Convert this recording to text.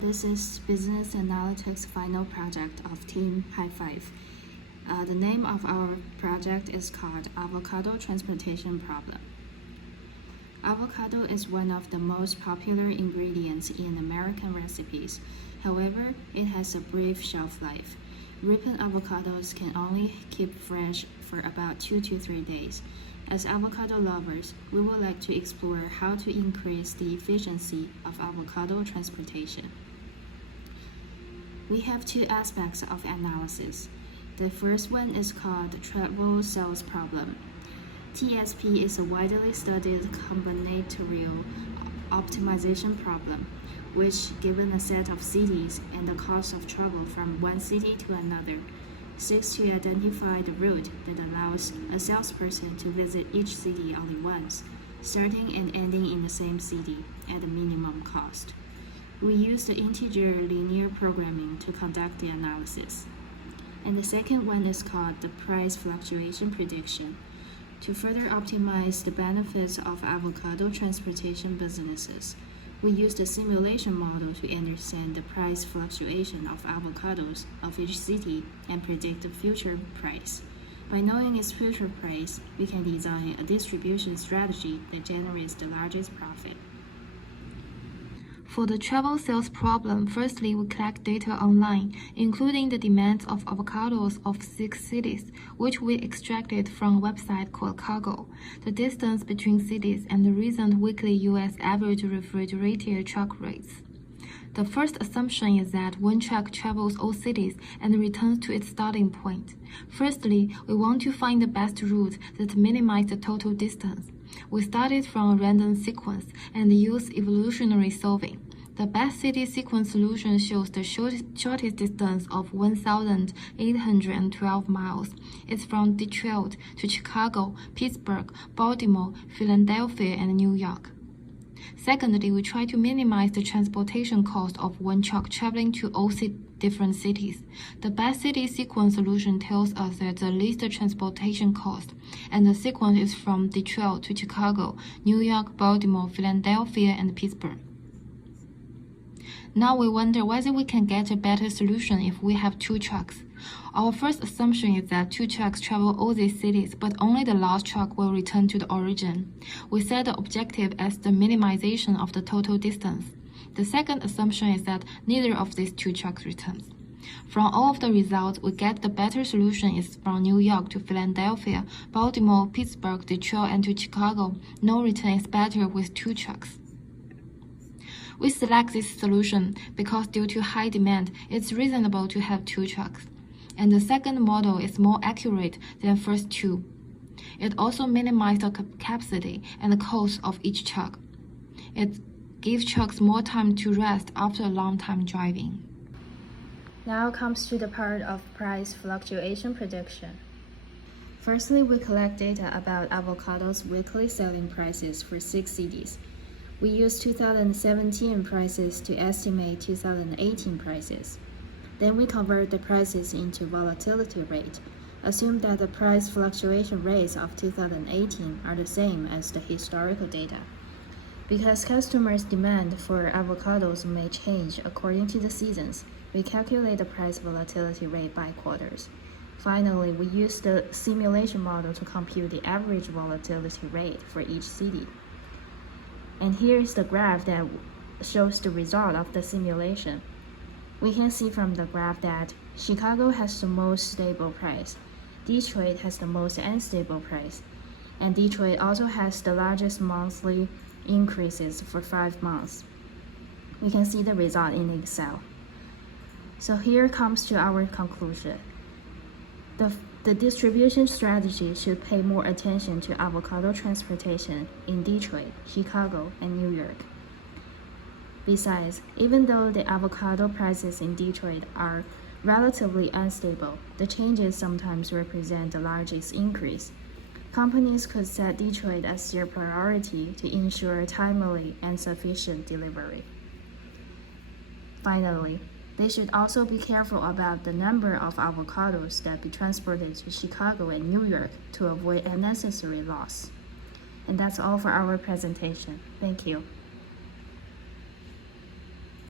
This is Business Analytics final project of Team High Five. The name of our project is called Avocado Transportation Problem. Avocado is one of the most popular ingredients in American recipes. However, it has a brief shelf life. Ripened avocados can only keep fresh for about 2 to 3 days. As avocado lovers, we would like to explore how to increase the efficiency of avocado transportation. We have two aspects of analysis. The first one is called Travel Sales Problem. TSP is a widely studied combinatorial optimization problem, which, given a set of cities and the cost of travel from one city to another, seeks to identify the route that allows a salesperson to visit each city only once, starting and ending in the same city at a minimum cost. We use the integer linear programming to conduct the analysis. And the second one is called the price fluctuation prediction. To further optimize the benefits of avocado transportation businesses, we use the simulation model to understand the price fluctuation of avocados of each city and predict the future price. By knowing its future price, we can design a distribution strategy that generates the largest profit. For the travel sales problem, firstly, we collect data online, including the demands of avocados of 6 cities, which we extracted from a website called Cargo, the distance between cities, and the recent weekly U.S. average refrigerated truck rates. The first assumption is that one truck travels all cities and returns to its starting point. Firstly, we want to find the best route that minimizes the total distance. We started from a random sequence and used evolutionary solving. The best city sequence solution shows the shortest distance of 1,812 miles. It's from Detroit to Chicago, Pittsburgh, Baltimore, Philadelphia, and New York. Secondly, we try to minimize the transportation cost of one truck traveling to all different cities. The best city sequence solution tells us that the least transportation cost, and the sequence is from Detroit to Chicago, New York, Baltimore, Philadelphia, and Pittsburgh. Now we wonder whether we can get a better solution if we have 2 trucks. Our first assumption is that 2 trucks travel all these cities, but only the last truck will return to the origin. We set the objective as the minimization of the total distance. The second assumption is that neither of these 2 trucks returns. From all of the results, we get the better solution is from New York to Philadelphia, Baltimore, Pittsburgh, Detroit, and to Chicago. No return is better with 2 trucks. We select this solution because due to high demand, it's reasonable to have 2 trucks. And the second model is more accurate than first 2. It also minimizes the capacity and the cost of each truck. It gives trucks more time to rest after a long time driving. Now comes to the part of price fluctuation prediction. Firstly, we collect data about avocados' weekly selling prices for 6 cities. We use 2017 prices to estimate 2018 prices. Then we convert the prices into volatility rate. Assume that the price fluctuation rates of 2018 are the same as the historical data. Because customers' demand for avocados may change according to the seasons, we calculate the price volatility rate by quarters. Finally, we use the simulation model to compute the average volatility rate for each city. And here is the graph that shows the result of the simulation. We can see from the graph that Chicago has the most stable price, Detroit has the most unstable price, and Detroit also has the largest monthly increases for 5 months. We can see the result in Excel. So here comes to our conclusion. The distribution strategy should pay more attention to avocado transportation in Detroit, Chicago, and New York. Besides, even though the avocado prices in Detroit are relatively unstable, the changes sometimes represent the largest increase. Companies could set Detroit as their priority to ensure timely and sufficient delivery. Finally, they should also be careful about the number of avocados that be transported to Chicago and New York to avoid unnecessary loss. And that's all for our presentation. Thank you.